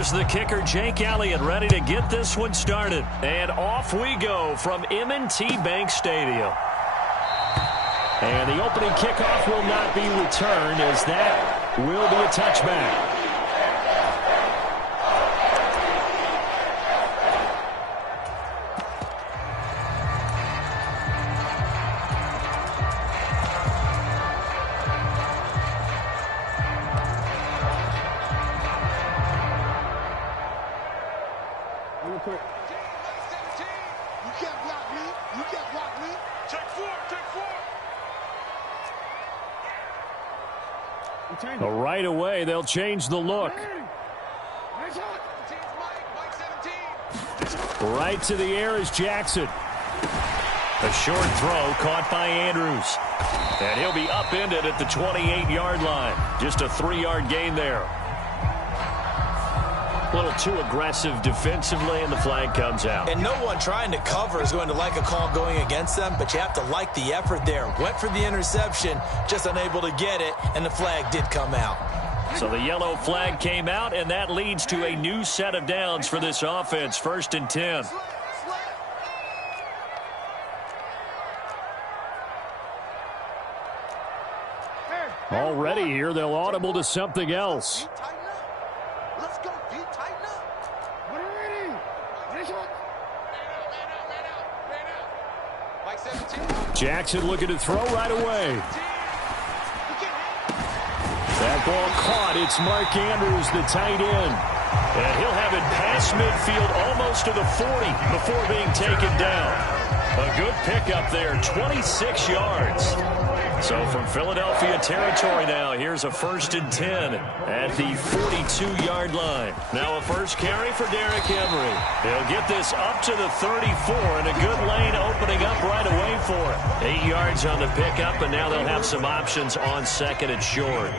Here's the kicker, Jake Elliott, ready to get this one started. And off we go from M&T Bank Stadium. And the opening kickoff will not be returned, as that will be a touchback. Right away, they'll change the look. Right to the air is Jackson. A short throw caught by Andrews. And he'll be upended at the 28-yard line. Just a 3-yard gain there. A little too aggressive defensively, and the flag comes out. And no one trying to cover is going to like a call going against them, but you have to like the effort there. Went for the interception, just unable to get it, and the flag did come out. So the yellow flag came out, and that leads to a new set of downs for this offense. 1st and 10. Already here, they'll audible to something else. Jackson looking to throw right away. That ball caught. It's Mark Andrews, the tight end. And he'll have it past midfield almost to the 40 before being taken down. A good pickup there, 26 yards. So from Philadelphia territory now, here's a 1st and 10 at the 42-yard line. Now a first carry for Derrick Henry. He'll get this up to the 34, and a good lane opening up right away for him. 8 yards on the pickup, and now they'll have some options on 2nd and short.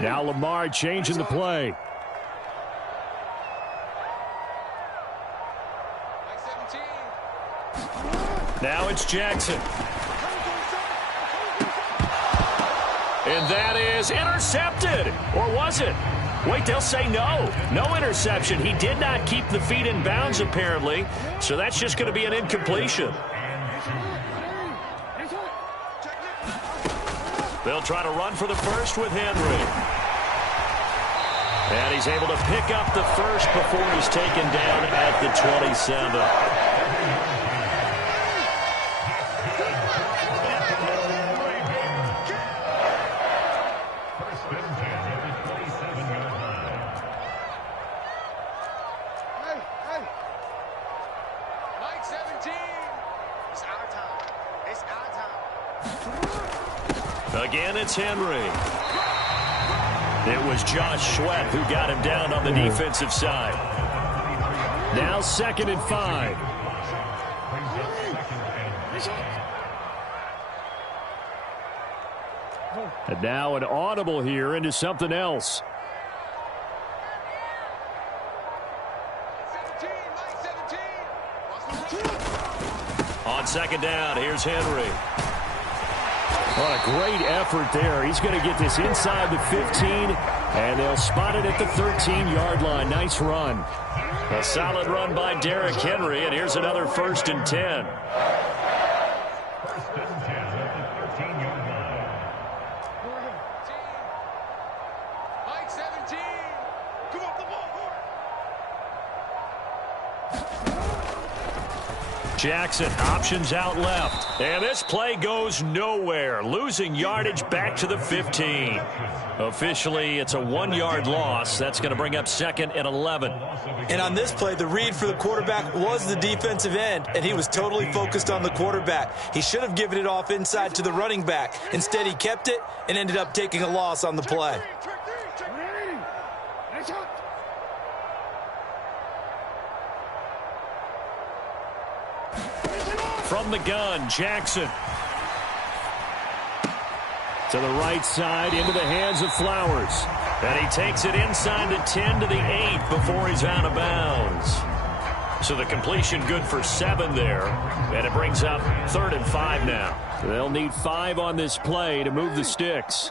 Now Lamar changing the play. Now it's Jackson. And that is intercepted. Or was it? Wait, they'll say no. No interception. He did not keep the feet in bounds, apparently. So that's just going to be an incompletion. They'll try to run for the first with Henry. And he's able to pick up the first before he's taken down at the 27. Again, it's Henry. It was Josh Sweat who got him down on the defensive side. Now 2nd and 5. And now an audible here into something else. On 2nd down, here's Henry. What a great effort there. He's going to get this inside the 15, and they'll spot it at the 13-yard line. Nice run. A solid run by Derrick Henry, and here's another 1st and 10. Jackson, options out left. And this play goes nowhere. Losing yardage back to the 15. Officially, it's a 1-yard loss. That's going to bring up 2nd and 11. And on this play, the read for the quarterback was the defensive end, and he was totally focused on the quarterback. He should have given it off inside to the running back. Instead, he kept it and ended up taking a loss on the play. From the gun, Jackson. To the right side, into the hands of Flowers. And he takes it inside the 10 to the 8 before he's out of bounds. So the completion good for 7 there. And it brings up 3rd and 5 now. They'll need 5 on this play to move the sticks.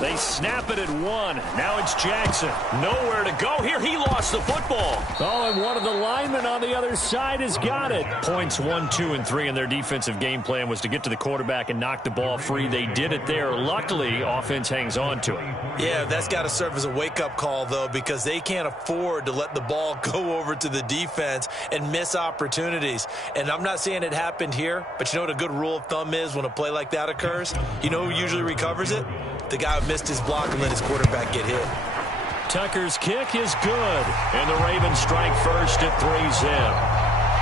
They snap it at 1. Now it's Jackson. Nowhere to go here. He lost the football. Oh, and one of the linemen on the other side has got it. Points 1, 2, and 3 in their defensive game plan was to get to the quarterback and knock the ball free. They did it there. Luckily, offense hangs on to it. Yeah, that's got to serve as a wake-up call, though, because they can't afford to let the ball go over to the defense and miss opportunities. And I'm not saying it happened here, but you know what a good rule of thumb is when a play like that occurs? You know who usually recovers it? The guy who missed his block and let his quarterback get hit. Tucker's kick is good, and the Ravens strike first at 3-zip.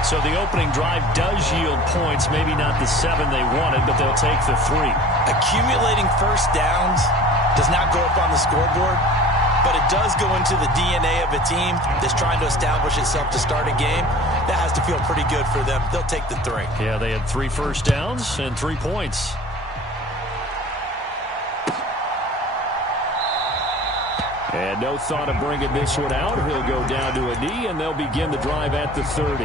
So the opening drive does yield points, maybe not the 7 they wanted, but they'll take the 3. Accumulating first downs does not go up on the scoreboard, but it does go into the DNA of a team that's trying to establish itself to start a game. That has to feel pretty good for them. They'll take the 3. Yeah, they had 3 first downs and 3 points. And no thought of bringing this one out. He'll go down to a knee, and they'll begin the drive at the 30.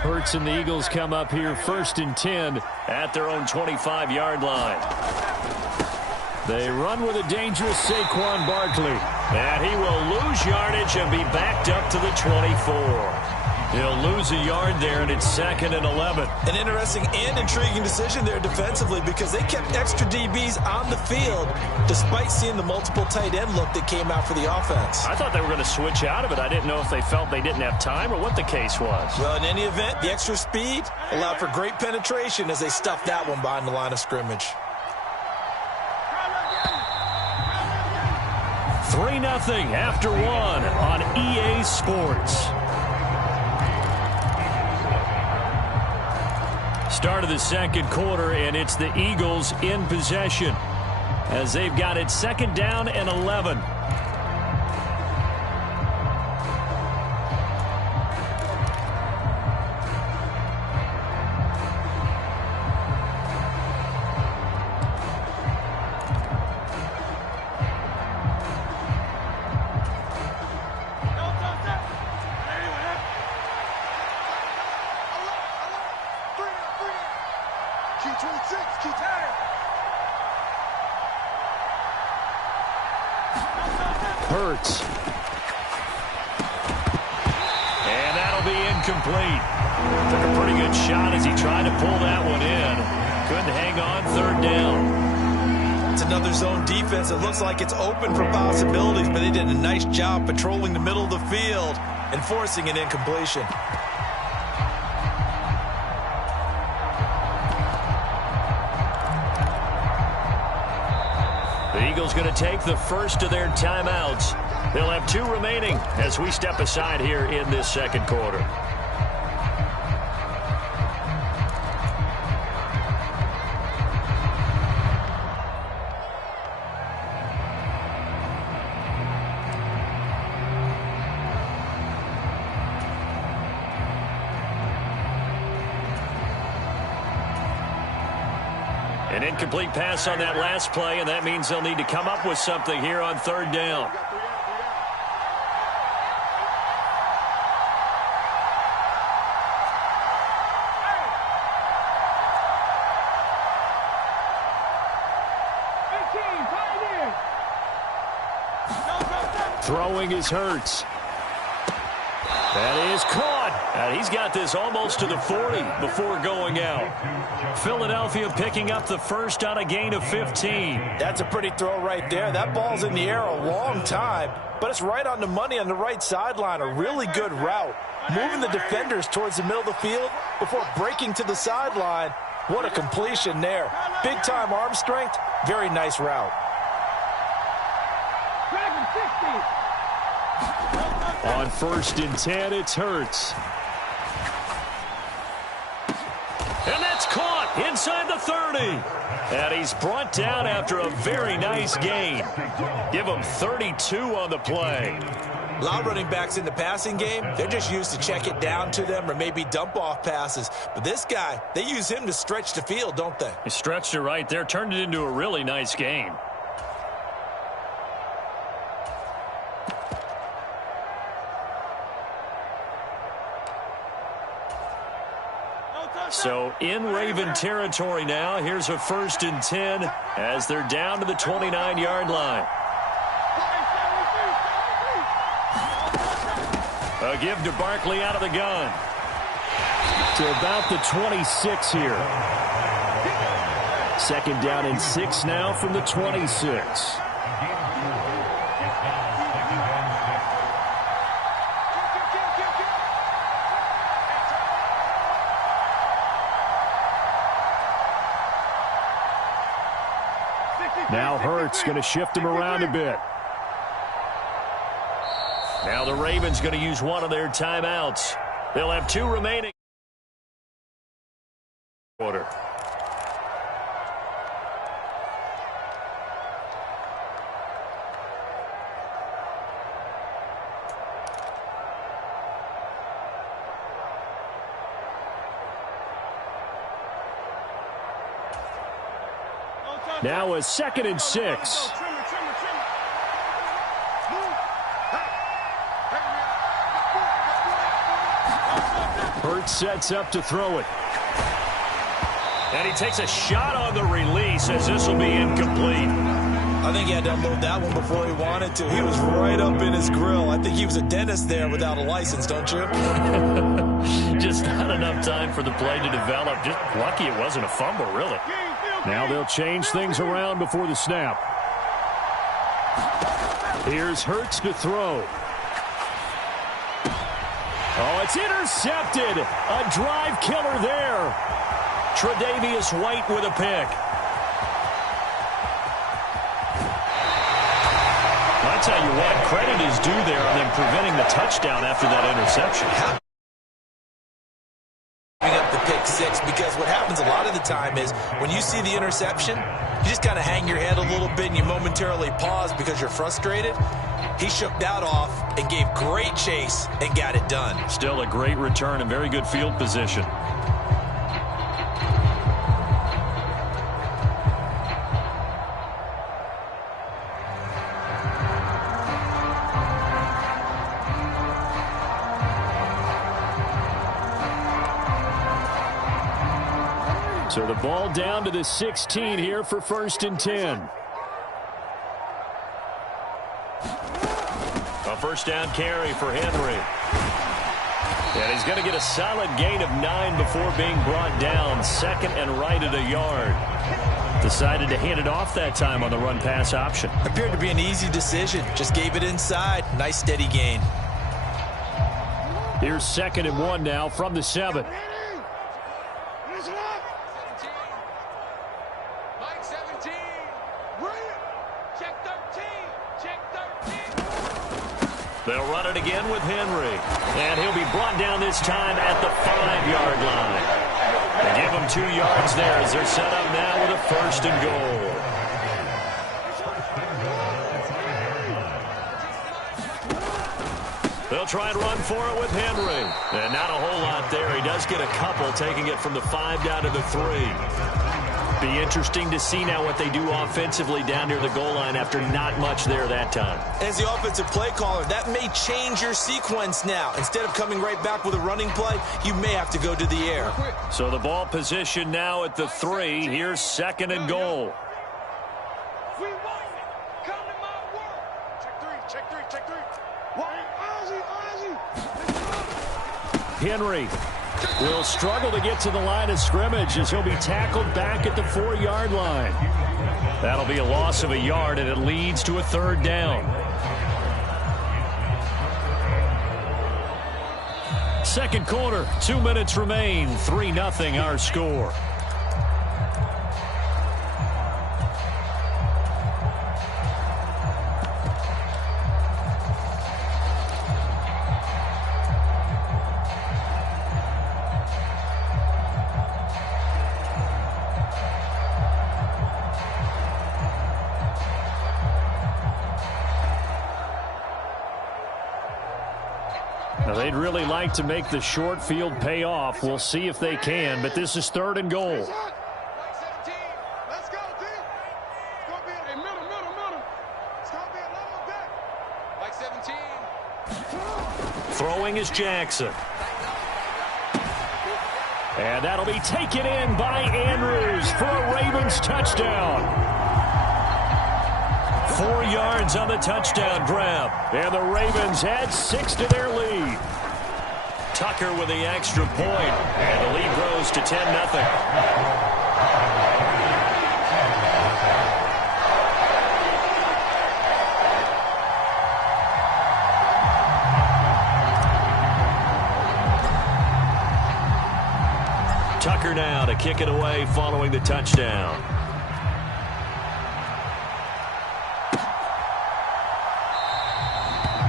Hurts and the Eagles come up here 1st and 10 at their own 25-yard line. They run with a dangerous Saquon Barkley. And he will lose yardage and be backed up to the 24. He'll lose a yard there, and it's 2nd and 11. An interesting and intriguing decision there defensively because they kept extra DBs on the field despite seeing the multiple tight end look that came out for the offense. I thought they were going to switch out of it. I didn't know if they felt they didn't have time or what the case was. Well, in any event, the extra speed allowed for great penetration as they stuffed that one behind the line of scrimmage. 3-0 after 1 on EA Sports. Start of the second quarter, and it's the Eagles in possession as they've got it 2nd down and 11. Hurts. And that'll be incomplete. Took a pretty good shot as he tried to pull that one in. Couldn't hang on 3rd down. It's another zone defense. It looks like it's open for possibilities, but they did a nice job patrolling the middle of the field and forcing an incompletion. The Eagles going to take the first of their timeouts. They'll have 2 remaining as we step aside here in this second quarter. An incomplete pass on that last play, and that means they'll need to come up with something here on 3rd down. Throwing is Hurts. That is caught. And he's got this almost to the 40 before going out. Philadelphia picking up the first on a gain of 15. That's a pretty throw right there. That ball's in the air a long time, but it's right on the money on the right sideline. A really good route. Moving the defenders towards the middle of the field before breaking to the sideline. What a completion there. Big-time arm strength. Very nice route. On 1st and 10, it's Hurts. And that's caught. inside the 30. And he's brought down after a very nice gain. Give him 32 on the play. A lot of running backs in the passing game, they're just used to check it down to them or maybe dump off passes. But this guy, they use him to stretch the field, don't they? He stretched it right there, turned it into a really nice gain. So in Raven territory now, here's a 1st and 10 as they're down to the 29-yard line. A give to Barkley out of the gun. To about the 26 here. 2nd down and 6 now from the 26. Now Hurts going to shift him around a bit. Now the Ravens going to use one of their timeouts. They'll have 2 remaining. Quarter. Now a 2nd and 6. Hurts sets up to throw it. And he takes a shot on the release as this will be incomplete. I think he had to unload that one before he wanted to. He was right up in his grill. I think he was a dentist there without a license, don't you? Just not enough time for the play to develop. Just lucky it wasn't a fumble, really. Now they'll change things around before the snap. Here's Hurts to throw. Oh, it's intercepted. A drive killer there. Tre'Davious White with a pick. I'll tell you what, credit is due there on them preventing the touchdown after that interception. Up the pick 6, because what happens a lot of the time is when you see the interception, you just kind of hang your head a little bit and you momentarily pause because you're frustrated. He shook that off and gave great chase and got it done. Still a great return and very good field position. So the ball down to the 16 here for 1st and 10. A 1st down carry for Henry. And he's going to get a solid gain of 9 before being brought down. 2nd and right at a yard. Decided to hand it off that time on the run-pass option. Appeared to be an easy decision. Just gave it inside. Nice steady gain. Here's 2nd and 1 now from the 7. They'll run it again with Henry. And he'll be brought down this time at the 5-yard line. They give him 2 yards there as they're set up now with a 1st and goal. They'll try and run for it with Henry. And not a whole lot there. He does get a couple, taking it from the 5 down to the 3. Be interesting to see now what they do offensively down near the goal line after not much there that time. As the offensive play caller, that may change your sequence now. Instead of coming right back with a running play, you may have to go to the air. So the ball position now at the 3. Here's 2nd and goal. Henry will struggle to get to the line of scrimmage as he'll be tackled back at the 4-yard line. That'll be a loss of a yard, and it leads to a 3rd down. 2nd quarter, 2 minutes remain. 3-0 our score. They'd really like to make the short field pay off. We'll see if they can, but this is 3rd and goal. Throwing is Jackson. And that'll be taken in by Andrews for a Ravens touchdown. 4 yards on the touchdown grab. And the Ravens add 6 to their lead. Tucker with the extra point. And the lead grows to 10-0. Tucker now to kick it away following the touchdown.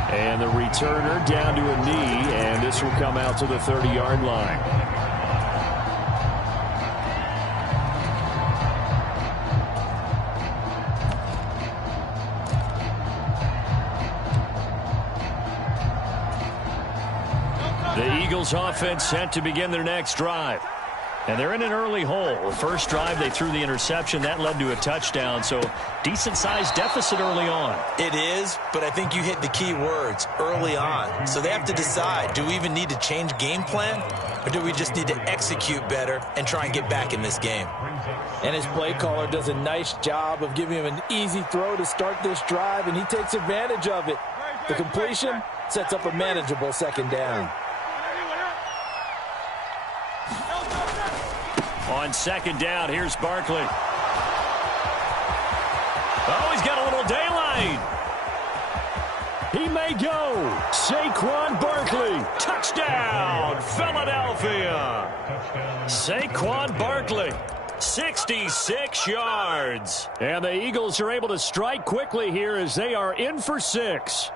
And the returner down to a knee, and this will come out to the 30-yard line. The Eagles offense set to begin their next drive. And they're in an early hole. The first drive, they threw the interception. That led to a touchdown, so decent-sized deficit early on. It is, but I think you hit the key words, early on. So they have to decide, do we even need to change game plan, or do we just need to execute better and try and get back in this game? And his play caller does a nice job of giving him an easy throw to start this drive, and he takes advantage of it. The completion sets up a manageable 2nd down. On 2nd down, here's Barkley. Oh, he's got a little daylight. He may go. Saquon Barkley. Touchdown, Philadelphia. Saquon Barkley. 66 yards. And the Eagles are able to strike quickly here as they are in for 6.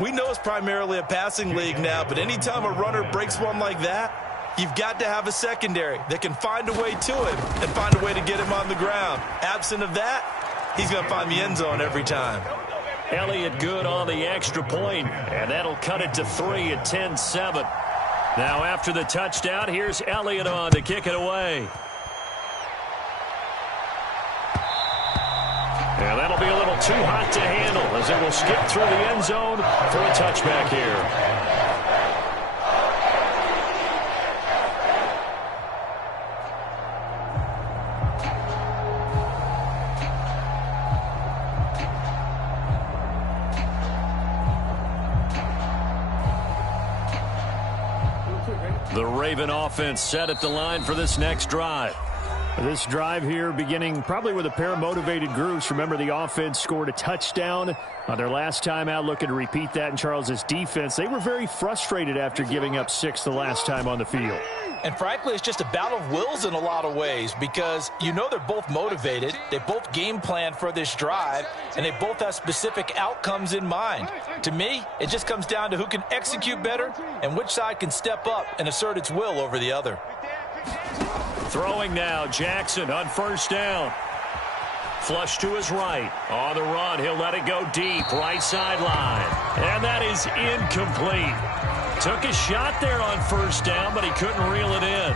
We know it's primarily a passing league now, but anytime a runner breaks one like that, you've got to have a secondary that can find a way to him and find a way to get him on the ground. Absent of that, he's going to find the end zone every time. Elliott good on the extra point, and that'll cut it to 3 at 10-7. Now after the touchdown, here's Elliott on to kick it away. And that'll be a little too hot to handle as it will skip through the end zone for a touchback here. The Raven offense set at the line for this next drive. This drive here beginning probably with a pair of motivated groups. Remember, the offense scored a touchdown on their last time out, looking to repeat that in Charles's defense. They were very frustrated after giving up 6 the last time on the field. And frankly, it's just a battle of wills in a lot of ways because you know they're both motivated. They both game plan for this drive, and they both have specific outcomes in mind. To me, it just comes down to who can execute better and which side can step up and assert its will over the other. Throwing now, Jackson on 1st down. Flush to his right. On the run, he'll let it go deep, right sideline. And that is incomplete. Took a shot there on 1st down, but he couldn't reel it in.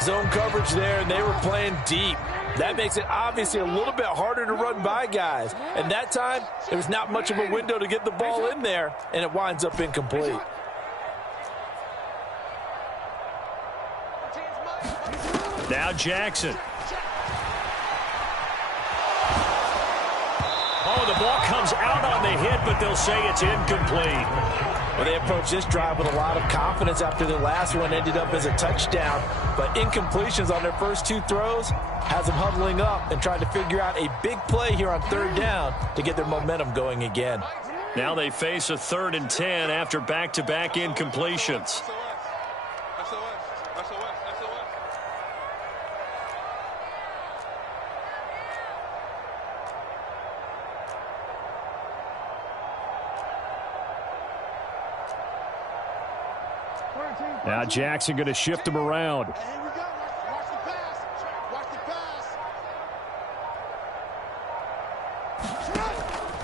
Zone coverage there, and they were playing deep. That makes it obviously a little bit harder to run by guys. And that time, there was not much of a window to get the ball in there, and it winds up incomplete. Now Jackson. Oh, the ball comes out on the hit, but they'll say it's incomplete. Well, they approached this drive with a lot of confidence after their last one ended up as a touchdown. But incompletions on their first 2 throws has them huddling up and trying to figure out a big play here on 3rd down to get their momentum going again. Now they face a 3rd and 10 after back-to-back incompletions. Now Jackson going to shift him around.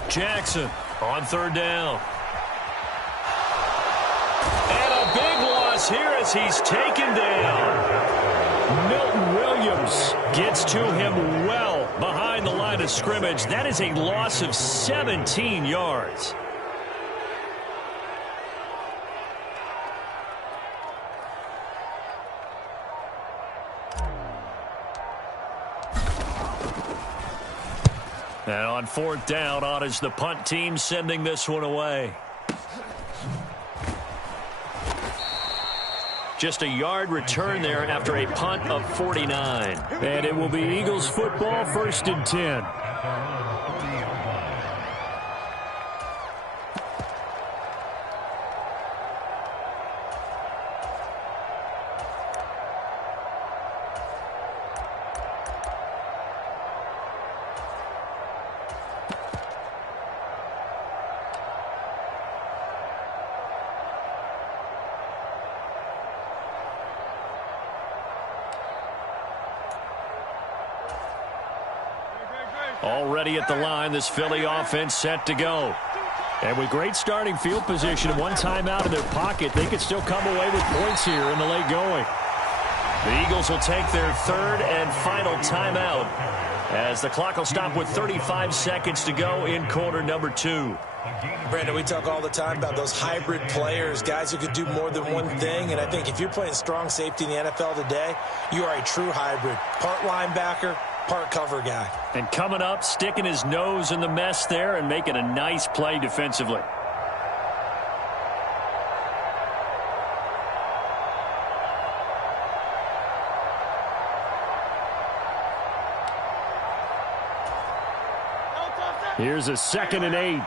Jackson on 3rd down. is here as he's taken down. Milton Williams gets to him well behind the line of scrimmage. That is a loss of 17 yards. And on fourth down, on is the punt team sending this one away. Just a yard return there after a punt of 49. And it will be Eagles football, 1st and 10. Already at the line, this Philly offense set to go. And with great starting field position and one timeout in their pocket, they could still come away with points here in the late going. The Eagles will take their 3rd and final timeout as the clock will stop with 35 seconds to go in quarter number 2. Brandon, we talk all the time about those hybrid players, guys who could do more than one thing. And I think if you're playing strong safety in the NFL today, you are a true hybrid. Part linebacker, part cover guy. And coming up, sticking his nose in the mess there and making a nice play defensively. Here's a 2nd and 8.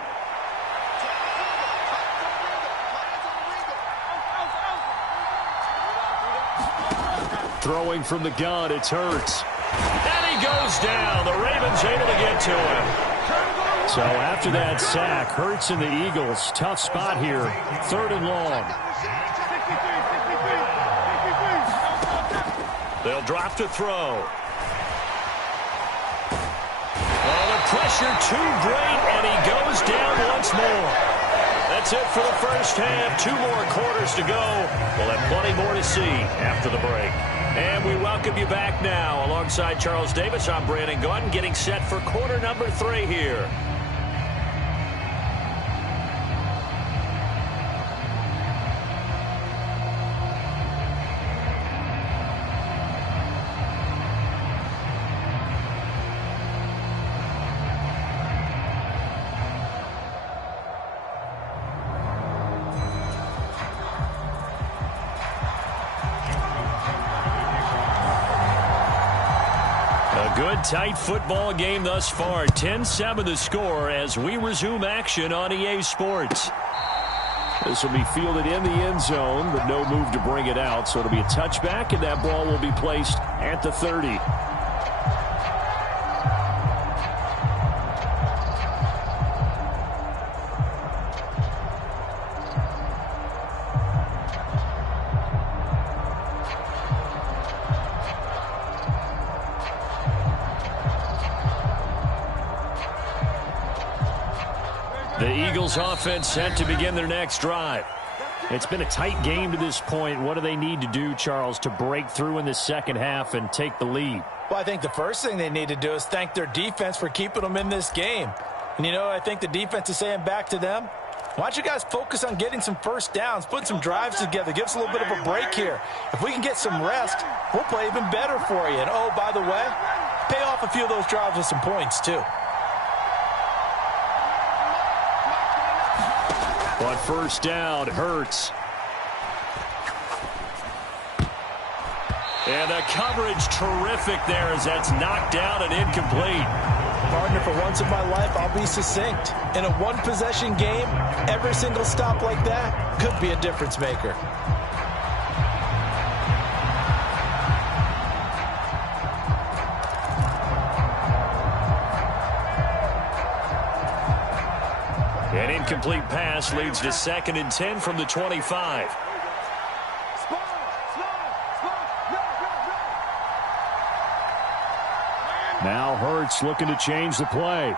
Throwing from the gun, it's Hurts. And he goes down. The Ravens able to get to him. So after that sack, Hurts and the Eagles, tough spot here. 3rd and long. They'll drop to throw. Oh, the pressure too great, and he goes down once more. That's it for the first half. 2 more quarters to go. We'll have plenty more to see after the break. And we welcome you back now. Alongside Charles Davis, I'm Brandon Gaudin, getting set for quarter number 3 here. Good, tight football game thus far. 10-7 the score as we resume action on EA Sports. This will be fielded in the end zone, but no move to bring it out. So it'll be a touchback, and that ball will be placed at the 30. The Eagles offense set to begin their next drive. It's been a tight game to this point. What do they need to do, Charles, to break through in the second half and take the lead? Well, I think the first thing they need to do is thank their defense for keeping them in this game. And, you know, I think the defense is saying back to them, why don't you guys focus on getting some first downs, putting some drives together, give us a little bit of a break here. If we can get some rest, we'll play even better for you. And, oh, by the way, pay off a few of those drives with some points, too. On first down, Hurts. And the coverage terrific there as that's knocked down and incomplete. Partner, for once in my life, I'll be succinct. In a one-possession game, every single stop like that could be a difference maker. An incomplete pass leads to 2nd and 10 from the 25. Now Hurts looking to change the play.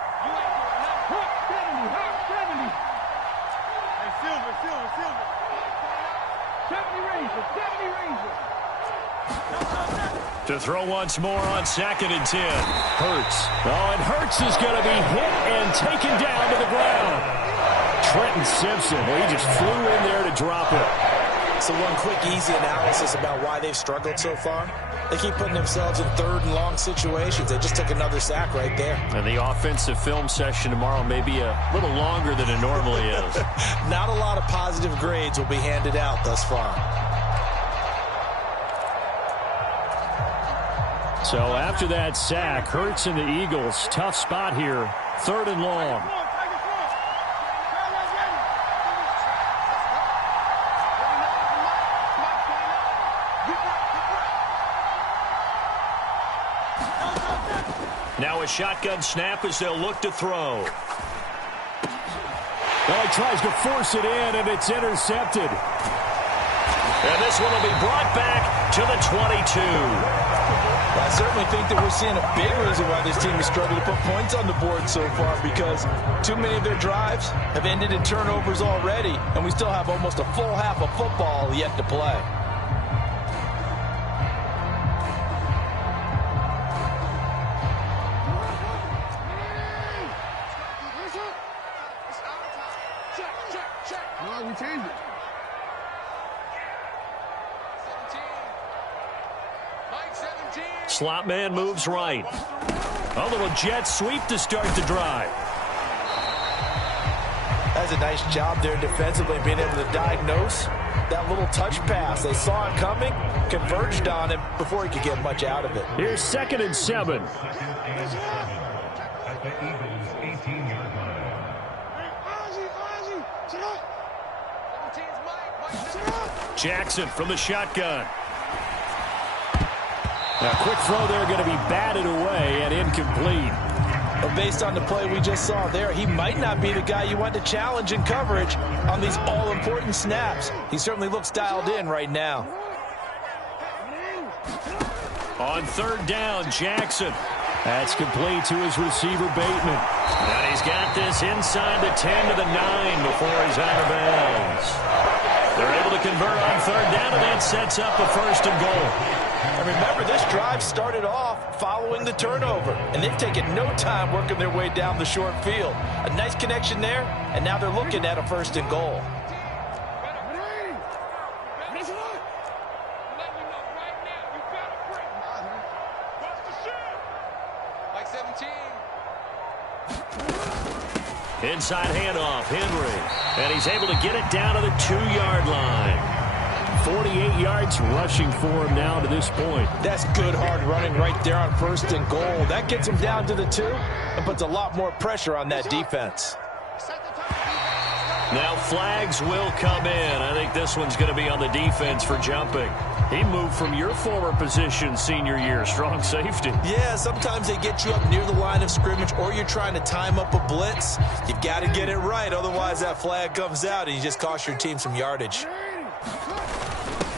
To throw once more on 2nd and 10. Hurts. Oh, and Hurts is going to be hit and taken down to the ground. Trenton Simpson, well, he just flew in there to drop it. So one quick, easy analysis about why they've struggled so far. They keep putting themselves in 3rd and long situations. They just took another sack right there. And the offensive film session tomorrow may be a little longer than it normally is. Not a lot of positive grades will be handed out thus far. So after that sack, Hurts and the Eagles, tough spot here, 3rd and long. Now a shotgun snap as they'll look to throw. Well, he tries to force it in, and it's intercepted. And this one will be brought back to the 22. Well, I certainly think that we're seeing a big reason why this team is struggling to put points on the board so far, because too many of their drives have ended in turnovers already, and we still have almost a full half of football yet to play. Slot man moves right. A little jet sweep to start the drive. That's a nice job there defensively, being able to diagnose that little touch pass. They saw it coming, converged on him before he could get much out of it. Here's 2nd and 7. Jackson from the shotgun. Now, quick throw there, going to be batted away and incomplete. But based on the play we just saw there, he might not be the guy you want to challenge in coverage on these all-important snaps. He certainly looks dialed in right now. On 3rd down, Jackson. That's complete to his receiver, Bateman. And he's got this inside the 10 to the 9 before he's out of bounds. They're able to convert on 3rd down, and that sets up a 1st and goal. And remember, this drive started off following the turnover, and they've taken no time working their way down the short field. A nice connection there, and now they're looking at a 1st and goal. Inside handoff, Henry. And he's able to get it down to the 2-yard line. 48 yards rushing for him now to this point. That's good hard running right there on 1st and goal. That gets him down to the 2 and puts a lot more pressure on that defense. Now flags will come in. I think this one's going to be on the defense for jumping. He moved from your former position senior year, strong safety. Yeah, sometimes they get you up near the line of scrimmage, or you're trying to time up a blitz. You've got to get it right, otherwise that flag comes out and you just cost your team some yardage.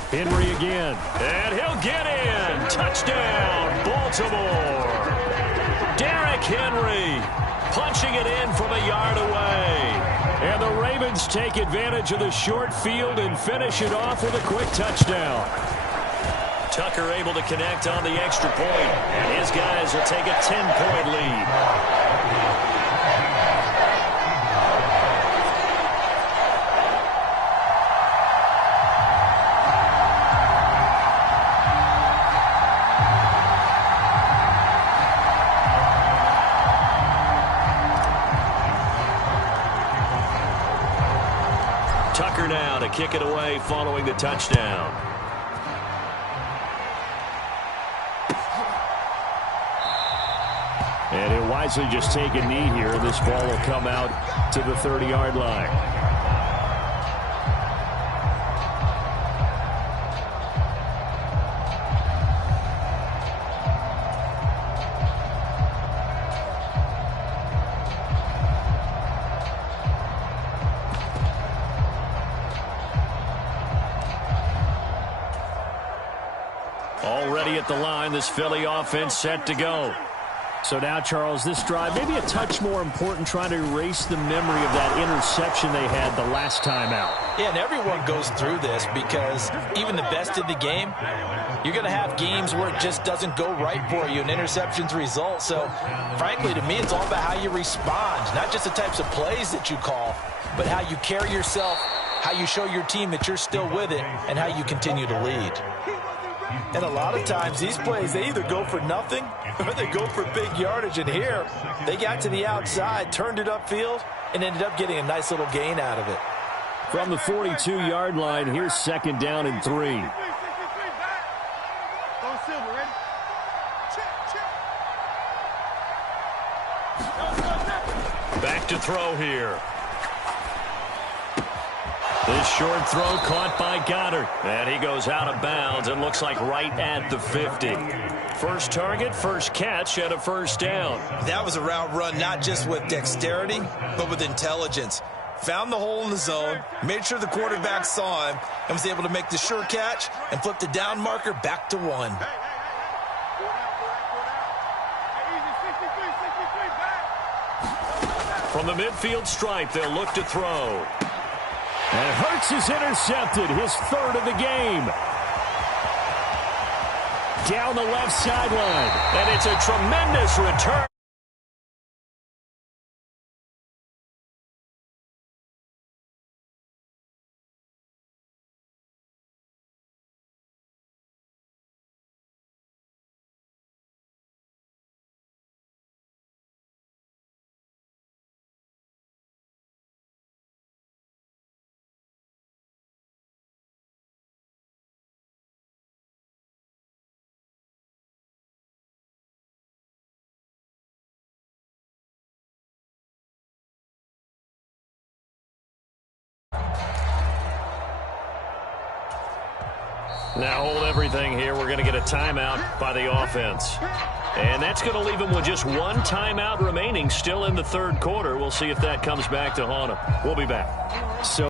Henry again, and he'll get in. Touchdown, Baltimore. Derrick Henry punching it in from a yard away. And the Ravens take advantage of the short field and finish it off with a quick touchdown. Tucker able to connect on the extra point, and his guys will take a 10-point lead. Tucker now to kick it away following the touchdown. And he'll wisely just take a knee here. This ball will come out to the 30-yard line. Already at the line, this Philly offense set to go. So now, Charles, this drive maybe a touch more important, trying to erase the memory of that interception they had the last time out. Yeah, and everyone goes through this because even the best in the game, you're going to have games where it just doesn't go right for you, and interceptions result. So, frankly, to me, it's all about how you respond, not just the types of plays that you call, but how you carry yourself, how you show your team that you're still with it, and how you continue to lead. And a lot of times, these plays, they either go for nothing or they go for big yardage. And here, they got to the outside, turned it upfield, and ended up getting a nice little gain out of it. From the 42-yard line, here's 2nd down and 3. Back to throw here. This short throw caught by Goddard. And he goes out of bounds and looks like right at the 50. First target, first catch, and a first down. That was a route run not just with dexterity, but with intelligence. Found the hole in the zone, made sure the quarterback saw him, and was able to make the sure catch and flip the down marker back to 1. From the midfield stripe, they'll look to throw. And Hurts is intercepted, his 3rd of the game. Down the left sideline, and it's a tremendous return. Now hold everything here. We're going to get a timeout by the offense. And that's going to leave them with just 1 timeout remaining still in the 3rd quarter. We'll see if that comes back to haunt them. We'll be back. So